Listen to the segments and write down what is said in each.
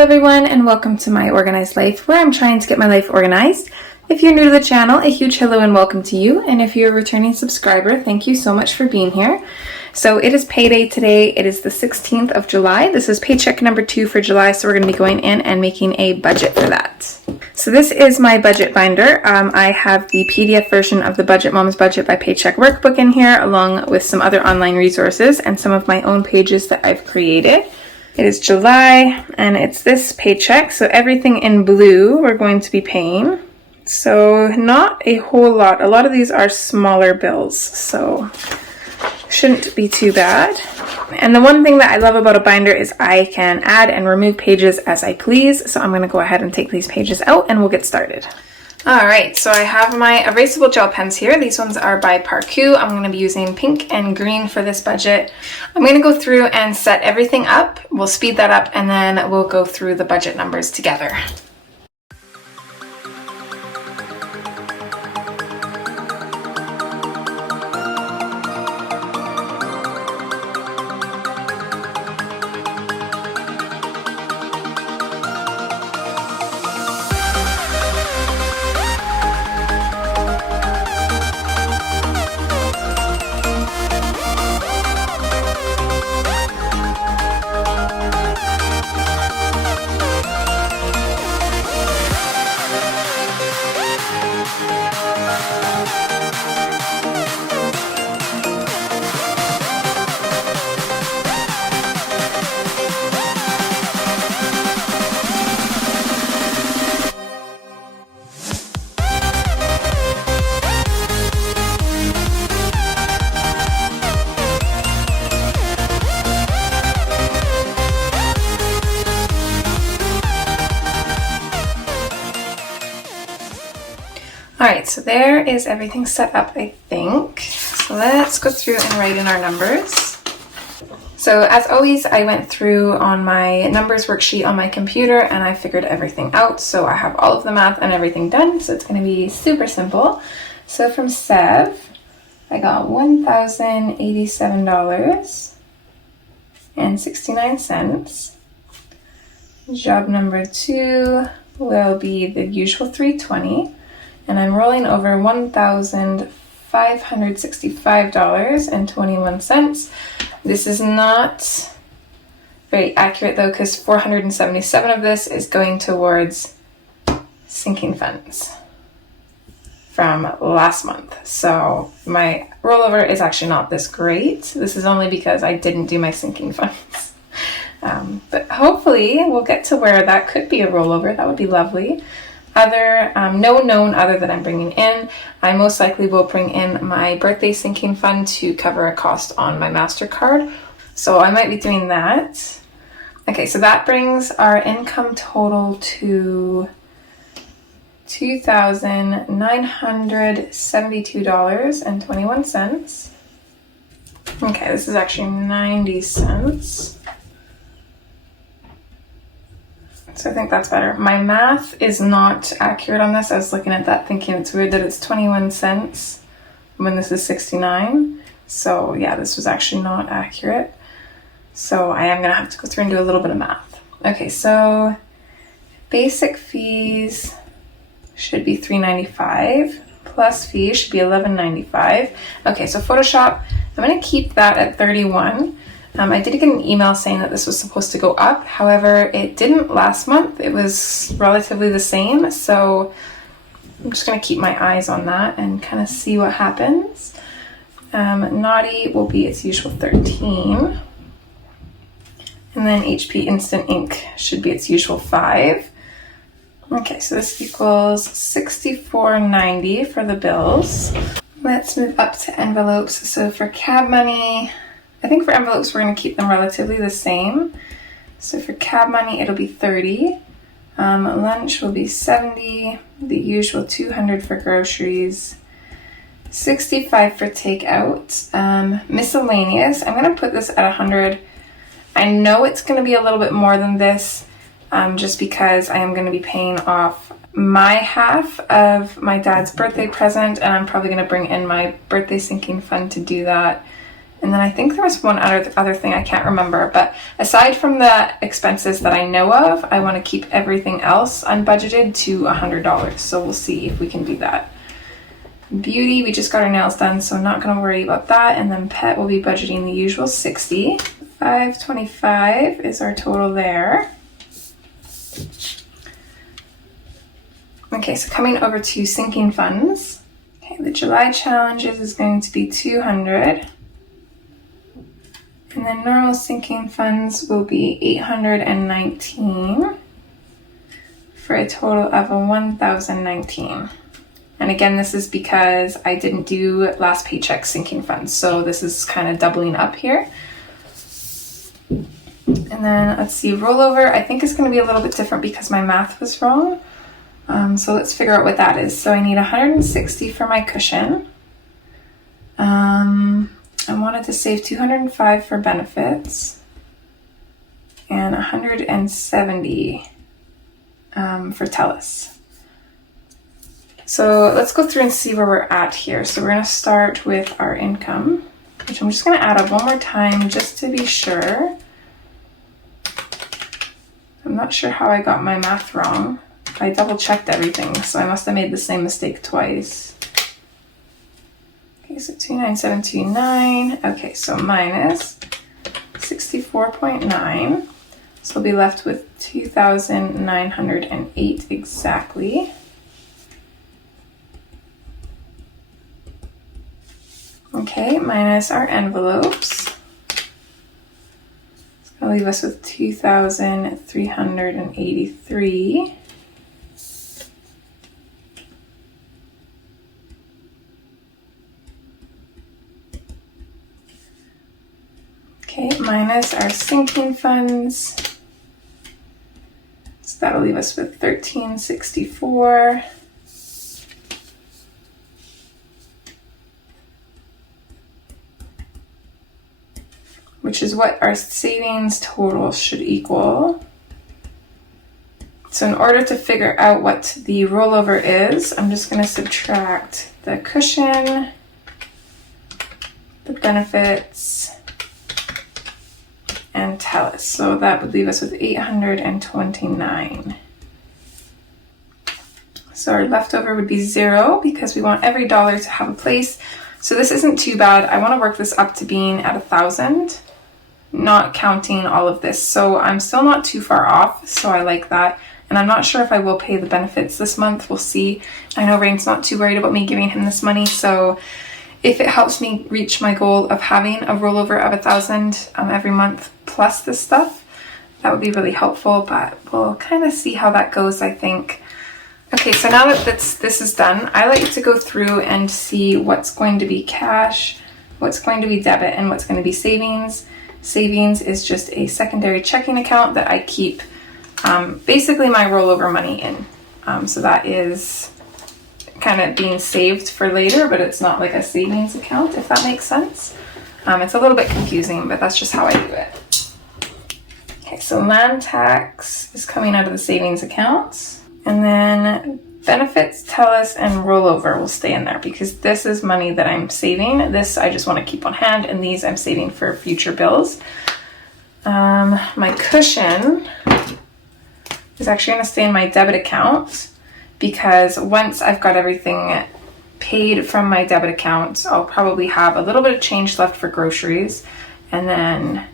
everyone, and welcome to My Organized Life, where I'm trying to get my life organized. If you're new to the channel, a huge hello and welcome to you, and if you're a returning subscriber, thank you so much for being here. So it is payday today. It is the 16th of July. This is paycheck number 2 for July, so we're going to be going in and making a budget for that. So this is my budget binder. I have the PDF version of the Budget Mom's Budget by Paycheck workbook in here, along with some other online resources and some of my own pages that I've created. It is July, and it's this paycheck, so everything in blue we're going to be paying. So not a whole lot. A lot of these are smaller bills, so shouldn't be too bad. And the one thing that I love about a binder is I can add and remove pages as I please, so I'm going to go ahead and take these pages out and we'll get started. Alright, so I have my erasable gel pens here. These ones are by Parku. I'm going to be using pink and green for this budget. I'm going to go through and set everything up. We'll speed that up and then we'll go through the budget numbers together. Alright, so there is everything set up, I think. So let's go through and write in our numbers. So as always, I went through on my numbers worksheet on my computer and I figured everything out. So I have all of the math and everything done, so it's going to be super simple. So from Sev, I got $1,087.69. Job number 2 will be the usual $320. And I'm rolling over $1,565.21. This is not very accurate though, because 477 of this is going towards sinking funds from last month. So my rollover is actually not this great. This is only because I didn't do my sinking funds. But hopefully we'll get to where that could be a rollover. That would be lovely. No known other that I'm bringing in. I most likely will bring in my birthday sinking fund to cover a cost on my MasterCard. So I might be doing that. Okay, so that brings our income total to $2,972.21. Okay, this is actually 90 cents. So I think that's better. My math is not accurate on this. I was looking at that thinking it's weird that it's 21 cents when this is 69. So yeah, this was actually not accurate. So I am going to have to go through and do a little bit of math. Okay, so basic fees should be $3.95 plus fees should be $11.95. Okay, so Photoshop, I'm going to keep that at 31. I did get an email saying that this was supposed to go up. However, it didn't last month. It was relatively the same. So I'm just going to keep my eyes on that and kind of see what happens. Naughty will be its usual 13. And then HP Instant Ink should be its usual 5. Okay, so this equals $64.90 for the bills. Let's move up to envelopes. So for cab money, I think for envelopes, we're going to keep them relatively the same. So for cab money, it'll be 30. Lunch will be 70. The usual 200 for groceries. 65 for takeout. Miscellaneous, I'm going to put this at 100. I know it's going to be a little bit more than this, just because I am going to be paying off my half of my dad's birthday present, and I'm probably going to bring in my birthday sinking fund to do that. And then I think there was one other thing I can't remember, but aside from the expenses that I know of, I want to keep everything else unbudgeted to $100. So we'll see if we can do that. Beauty, we just got our nails done, so I'm not going to worry about that. And then pet, will be budgeting the usual 60. 525 is our total there. Okay, so coming over to sinking funds. Okay, the July challenges is going to be 200. And then normal sinking funds will be 819 for a total of 1,019. And again, this is because I didn't do last paycheck sinking funds. So this is kind of doubling up here. And then let's see, rollover, I think is going to be a little bit different because my math was wrong. So let's figure out what that is. So I need 160 for my cushion. I wanted to save 205 for benefits and 170 for TELUS. So let's go through and see where we're at here. So we're going to start with our income, which I'm just going to add up one more time just to be sure. I'm not sure how I got my math wrong. I double checked everything, so I must have made the same mistake twice. Okay, so 29729. Okay, so minus 64.9. So we'll be left with 2,908 exactly. Okay, minus our envelopes. It's going to leave us with 2,383. Okay, minus our sinking funds. So that'll leave us with 1,364. Which is what our savings total should equal. So in order to figure out what the rollover is, I'm just going to subtract the cushion, the benefits, and TELUS. So that would leave us with 829. So our leftover would be 0 because we want every dollar to have a place. So this isn't too bad. I want to work this up to being at 1,000, not counting all of this. So I'm still not too far off. So I like that. And I'm not sure if I will pay the benefits this month. We'll see. I know Rain's not too worried about me giving him this money. So if it helps me reach my goal of having a rollover of 1,000 every month plus this stuff, that would be really helpful, but we'll kind of see how that goes, I think. Okay, so now that this is done, I like to go through and see what's going to be cash, what's going to be debit, and what's going to be savings. Savings is just a secondary checking account that I keep basically my rollover money in. So that is kind of being saved for later, but it's not like a savings account, if that makes sense. It's a little bit confusing, but that's just how I do it. Okay, so land tax is coming out of the savings accounts, and then benefits, TELUS, and rollover will stay in there because this is money that I'm saving. This I just want to keep on hand, and these I'm saving for future bills. My cushion is actually going to stay in my debit account because once I've got everything paid from my debit account, I'll probably have a little bit of change left for groceries, and then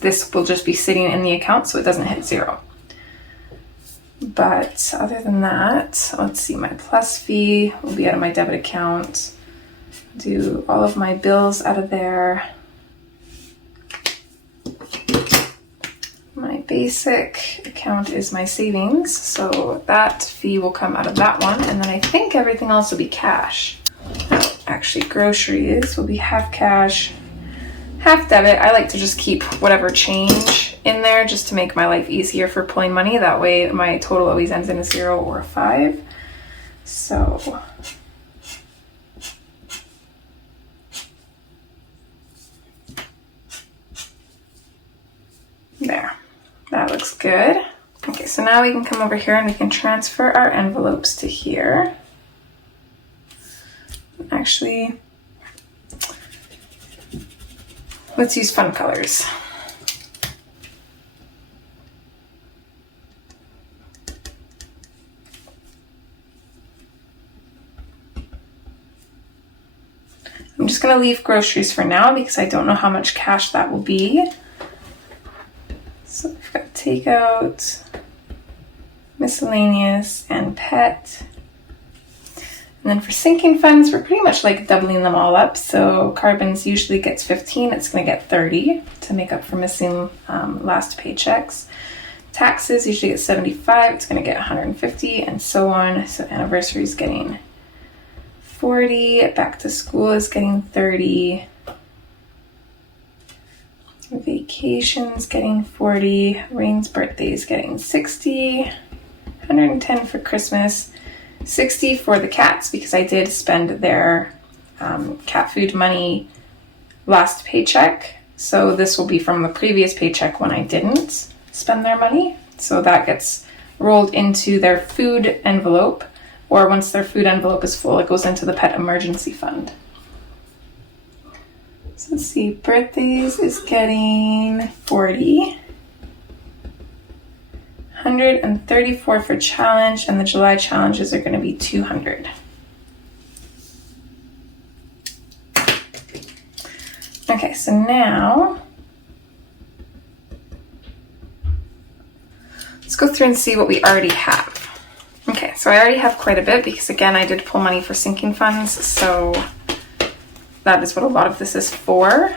this will just be sitting in the account so it doesn't hit 0. But other than that, let's see, my plus fee will be out of my debit account. Do all of my bills out of there. My basic account is my savings, so that fee will come out of that one. And then I think everything else will be cash. Actually, groceries will be half cash, half debit. I like to just keep whatever change in there just to make my life easier for pulling money. That way my total always ends in a 0 or a 5. So there, that looks good. Okay, so now we can come over here and we can transfer our envelopes to here. Actually, Let's use fun colors. I'm just going to leave groceries for now because I don't know how much cash that will be. So we've got takeout, miscellaneous, and pet. And then for sinking funds, we're pretty much like doubling them all up. So carbons usually gets 15, it's going to get 30 to make up for missing last paychecks. Taxes usually get 75, it's going to get 150, and so on. So anniversary is getting 40, back to school is getting 30, vacations getting 40, Rain's birthday is getting 60, 110 for Christmas, 60 for the cats because I did spend their cat food money last paycheck. So this will be from the previous paycheck when I didn't spend their money. So that gets rolled into their food envelope, or once their food envelope is full, it goes into the pet emergency fund. So let's see, birthdays is getting 40. 134 for challenge, and the July challenges are going to be 200. Okay, so now let's go through and see what we already have. Okay, so I already have quite a bit because again, I did pull money for sinking funds, so that is what a lot of this is for.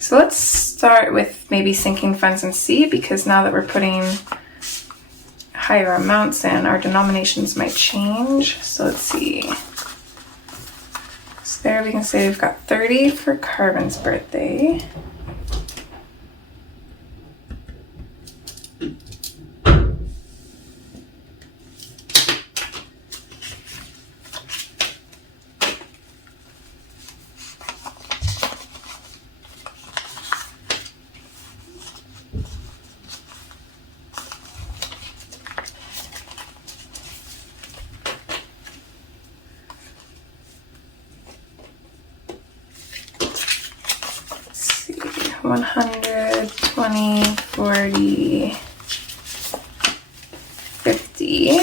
So let's start with maybe sinking funds and see, because now that we're putting higher amounts in, our denominations might change. So let's see. So there we can say we've got 30 for Carbon's birthday. See, 100, 20, 40, 50,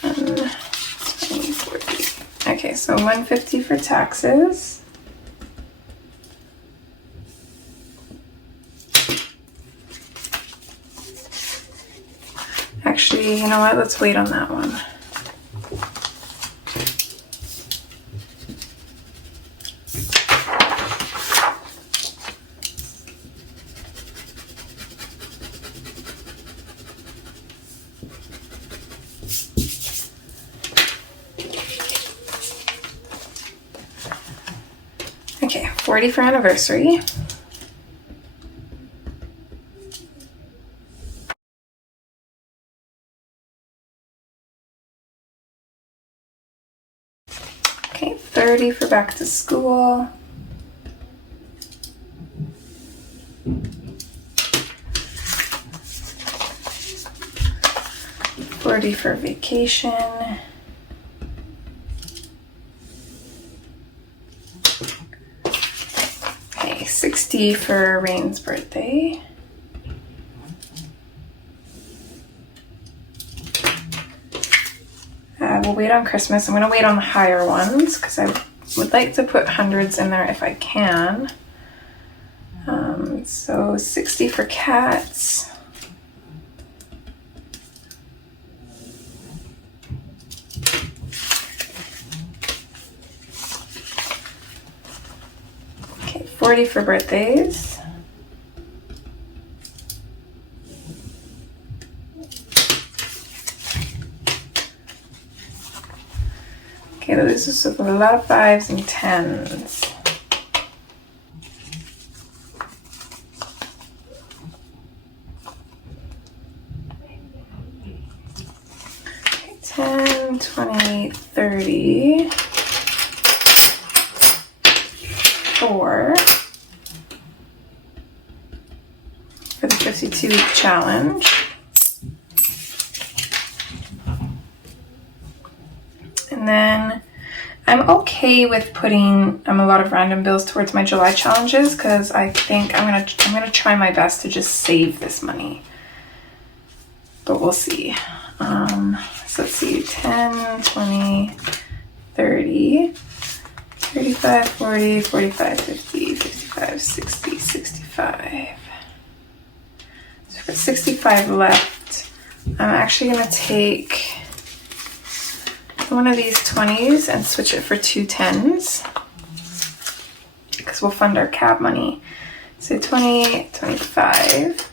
20, 40. Okay, so 150 for taxes. Actually, you know what? Let's wait on that one. Okay, 40 for anniversary. Okay, 30 for back to school. $40 for vacation. Okay, 60 for Rain's birthday. We'll wait on Christmas. I'm going to wait on the higher ones because I would like to put hundreds in there if I can. So 60 for cats. Okay, 40 for birthdays. Okay, this is a lot of 5s and 10s. Okay, 10, 20, 30, 4 for the 52-week challenge. And then I'm okay with putting a lot of random bills towards my July challenges because I think I'm gonna try my best to just save this money. But we'll see. So let's see, 10, 20, 30, 35, 40, 45, 50, 55, 60, 65. So we've got 65 left. I'm actually gonna take one of these 20s and switch it for two 10s because we'll fund our cab money. So 20, 25,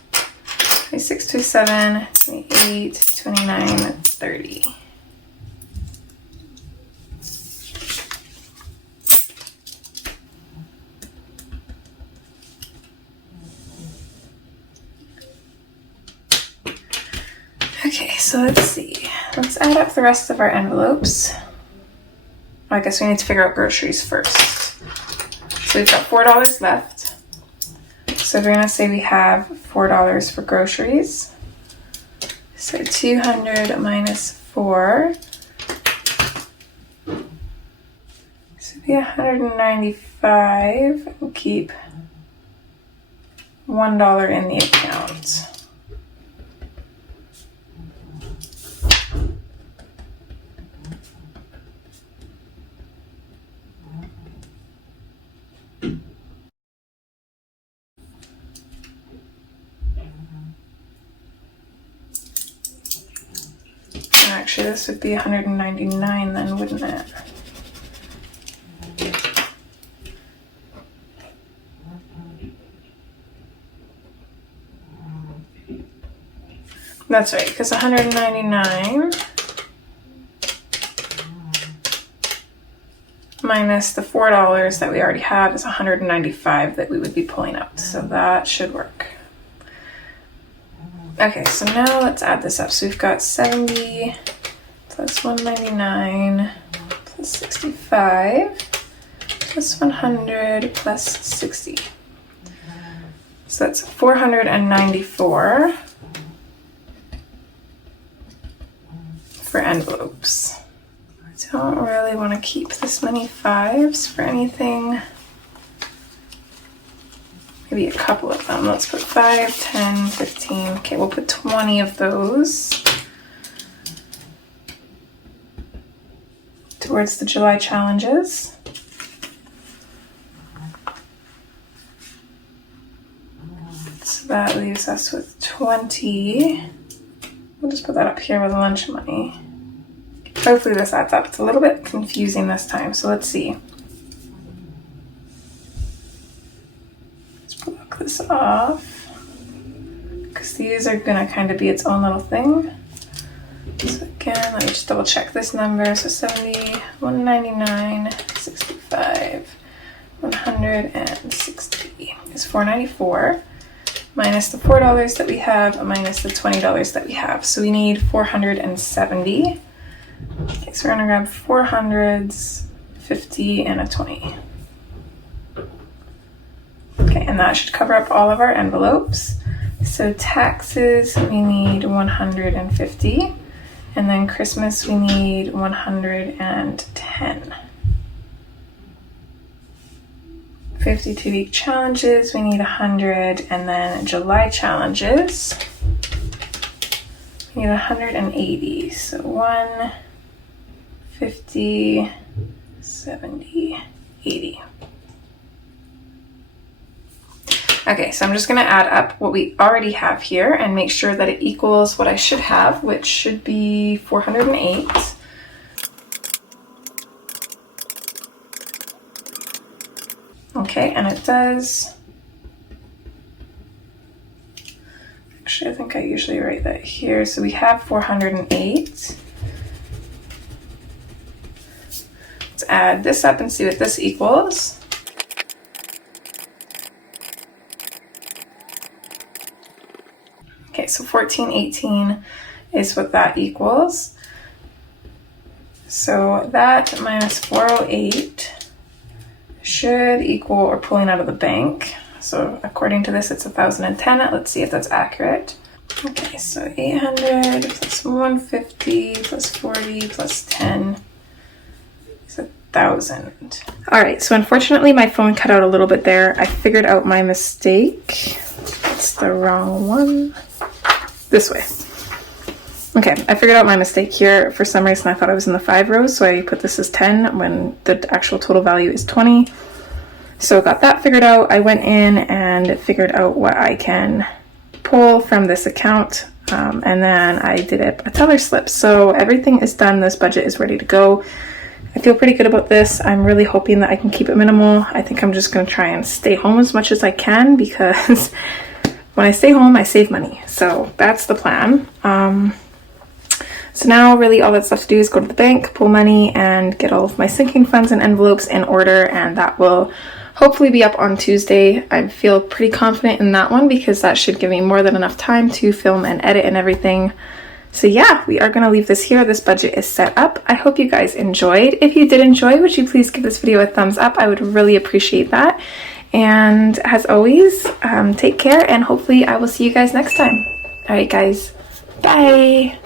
26, 27, 28, 29, 30. Okay, so let's see. Let's add up the rest of our envelopes. I guess we need to figure out groceries first. So we've got $4 left. So we're gonna say we have $4 for groceries. So 200 minus 4. So it'd be 195. We'll keep $1 in the account. Actually, this would be 199 then, wouldn't it? That's right, because 199 minus the $4 that we already have is 195 that we would be pulling out. So that should work. Okay, so now let's add this up. So we've got 70 plus 199 plus 65 plus 100 plus 60. So that's 494 for envelopes. I don't really want to keep this many 5s for anything. Maybe a couple of them. Let's put 5, 10, 15. Okay, we'll put 20 of those towards the July challenges. So that leaves us with 20. We'll just put that up here with lunch money. Hopefully this adds up. It's a little bit confusing this time, so let's see. This off because these are gonna kind of be its own little thing. So again, let me just double check this number. So 70, 199, 65, 160 is 494 minus the $4 that we have minus the $20 that we have. So we need 470. Okay, so we're gonna grab 400s, 50, and a 20. Okay, and that should cover up all of our envelopes. So taxes, we need 150. And then Christmas, we need 110. 52-week challenges, we need 100. And then July challenges, we need 180. So 150, 70, 80. Okay, so I'm just gonna add up what we already have here and make sure that it equals what I should have, which should be 408. Okay, and it does. Actually, I think I usually write that here. So we have 408. Let's add this up and see what this equals. Okay, so 1418 is what that equals. So that minus 408 should equal, or pulling out of the bank. So according to this, it's 1,010. Let's see if that's accurate. Okay, so 800 plus 150 plus 40 plus 10 is 1,000. All right, so unfortunately my phone cut out a little bit there. I figured out my mistake. It's the wrong one. This way. Okay, I figured out my mistake here. For some reason I thought I was in the 5 rows, so I put this as 10 when the actual total value is 20. So got that figured out. I went in and figured out what I can pull from this account, and then I did a teller slip. So everything is done. This budget is ready to go. I feel pretty good about this. I'm really hoping that I can keep it minimal. I think I'm just going to try and stay home as much as I can, because when I stay home, I save money. So that's the plan. So now really all that's left to do is go to the bank, pull money, and get all of my sinking funds and envelopes in order, and that will hopefully be up on Tuesday. I feel pretty confident in that one because that should give me more than enough time to film and edit and everything. So yeah, we are going to leave this here. This budget is set up. I hope you guys enjoyed. If you did enjoy, would you please give this video a thumbs up? I would really appreciate that. And as always, take care, and hopefully I will see you guys next time. All right, guys. Bye.